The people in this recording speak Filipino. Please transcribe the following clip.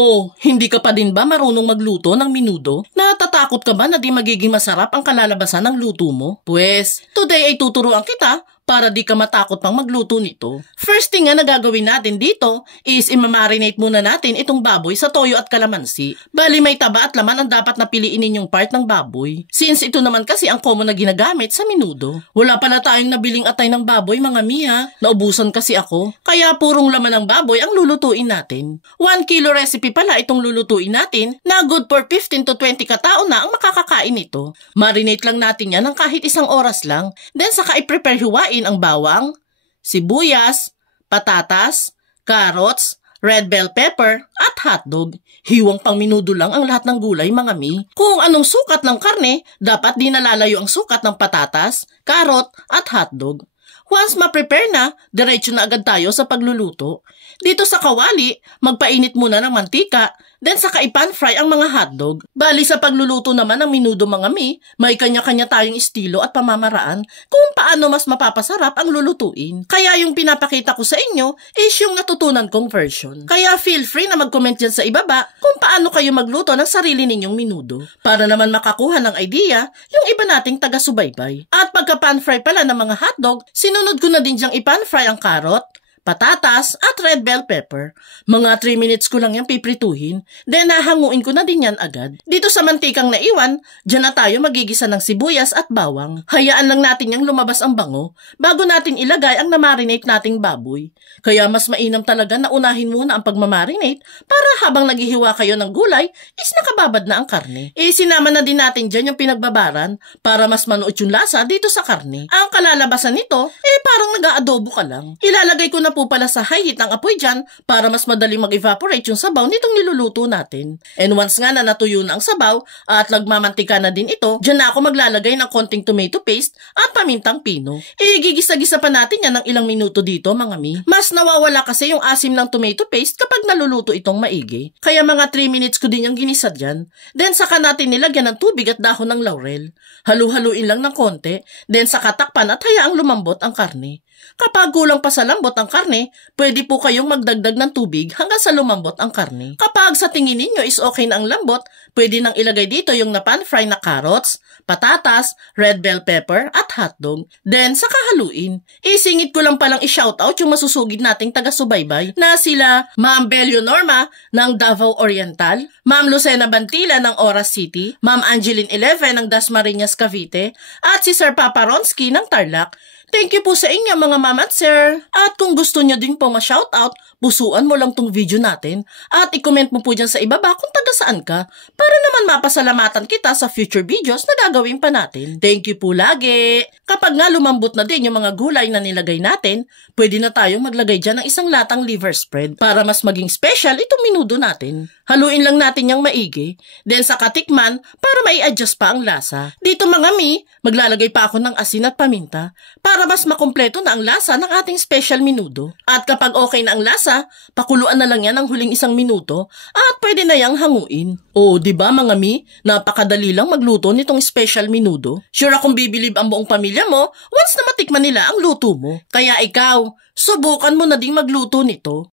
Oh, hindi ka pa din ba marunong magluto ng menudo? Natatakot ka ba na di magiging masarap ang kalalabasan ng luto mo? Pues, today ay tuturuan kita para di ka matakot pang magluto nito. First thing na gagawin natin dito is imamarinate muna natin itong baboy sa toyo at kalamansi. Bali may taba at laman ang dapat na piliin ninyong part ng baboy. Since ito naman kasi ang common na ginagamit sa menudo. Wala pala tayong nabiling atay ng baboy mga miha. Naubusan kasi ako. Kaya purong laman ng baboy ang lulutuin natin. 1 kilo recipe pala itong lulutuin natin na good for 15 to 20 katao na ang makakakain nito. Marinate lang natin yan ng kahit 1 oras lang. Then saka i-prepare hiwain ang bawang, sibuyas, patatas, carrots, red bell pepper, at hotdog. Hiwang pang minudo lang ang lahat ng gulay mga mi. Kung anong sukat ng karne, dapat di nalalayo ang sukat ng patatas, carrot, at hotdog. Once ma-prepare na, diretso na agad tayo sa pagluluto. Dito sa kawali, magpainit muna ng mantika, then saka i-pan fry ang mga hotdog. Bali sa pagluluto naman ng menudo mga mi, may kanya-kanya tayong estilo at pamamaraan kung paano mas mapapasarap ang lulutuin. Kaya yung pinapakita ko sa inyo is yung natutunan kong version. Kaya feel free na mag-comment dyan sa ibaba kung paano kayo magluto ng sarili ninyong menudo. Para naman makakuha ng idea yung iba nating taga-subaybay. At pagka-pan fry pala ng mga hotdog, sinunod ko na din dyang i-pan fry ang carrot, patatas, at red bell pepper. Mga 3 minutes ko lang yung piprituhin, then nahanguin ko na din yan agad. Dito sa mantikang naiwan, dyan na tayo magigisa ng sibuyas at bawang. Hayaan lang natin yung lumabas ang bango bago natin ilagay ang namarinate nating baboy. Kaya mas mainam talaga na unahin muna ang pagmamarinate para habang naghihiwa kayo ng gulay is nakababad na ang karne. Sinama na din natin dyan yung pinagbabaran para mas manuot yung lasa dito sa karne. Ang kalalabasan nito, parang nag-aadobo ka lang. Ilalagay ko na po pala sa high heat ang apoy dyan para mas madaling mag-evaporate yung sabaw nitong niluluto natin. And once nga na natuyo na ang sabaw at nagmamantika na din ito, dyan na ako maglalagay ng konting tomato paste at pamintang pino. Gigisa-gisa pa natin yan ng ilang minuto dito mga mi. Mas nawawala kasi yung asim ng tomato paste kapag naluluto itong maigi. Kaya mga 3 minutes ko din yung ginisa dyan. Then saka natin nilagyan ng tubig at dahon ng laurel. Halu-haluin lang ng konti, then saka takpan at hayaang lumambot ang karne. Kapag kulang pa sa lambot ang karne, pwede po kayong magdagdag ng tubig hanggang sa lumambot ang karne. Kapag sa tingin ninyo is okay na ang lambot, pwede nang ilagay dito yung na-pan fry na carrots, patatas, red bell pepper, at hotdog. Then, saka haluin. Isingit ko lang palang i-shoutout yung masusugid nating taga-subaybay na sila Ma'am Belio Norma ng Davao Oriental, Ma'am Lucena Bantila ng Oras City, Ma'am Angeline 11 ng Dasmariñas Cavite, at si Sir Papa Ronsky ng Tarlac. Thank you po sa inyo mga ma'am at sir. At kung gusto nyo din po ma-shoutout, pusuan mo lang tong video natin at i-comment mo po dyan sa ibaba kung taga saan ka para naman mapasalamatan kita sa future videos na gagawin pa natin. Thank you po lagi. Kapag nga lumambot na din yung mga gulay na nilagay natin, pwede na tayong maglagay dyan ng isang latang liver spread para mas maging special itong menudo natin. Haluin lang natin yung maigi, then sa katikman para mai-adjust pa ang lasa. Dito mga mi, maglalagay pa ako ng asin at paminta para mas makumpleto na ang lasa ng ating special menudo. At kapag okay na ang lasa, pakuluan na lang yan ng huling 1 minuto at pwede na yang hanguin. O, diba mga mi, napakadali lang magluto nitong special menudo. Sure akong bibilib ang buong pamilya mo once na matikman nila ang luto mo. Kaya ikaw, subukan mo na ding magluto nito.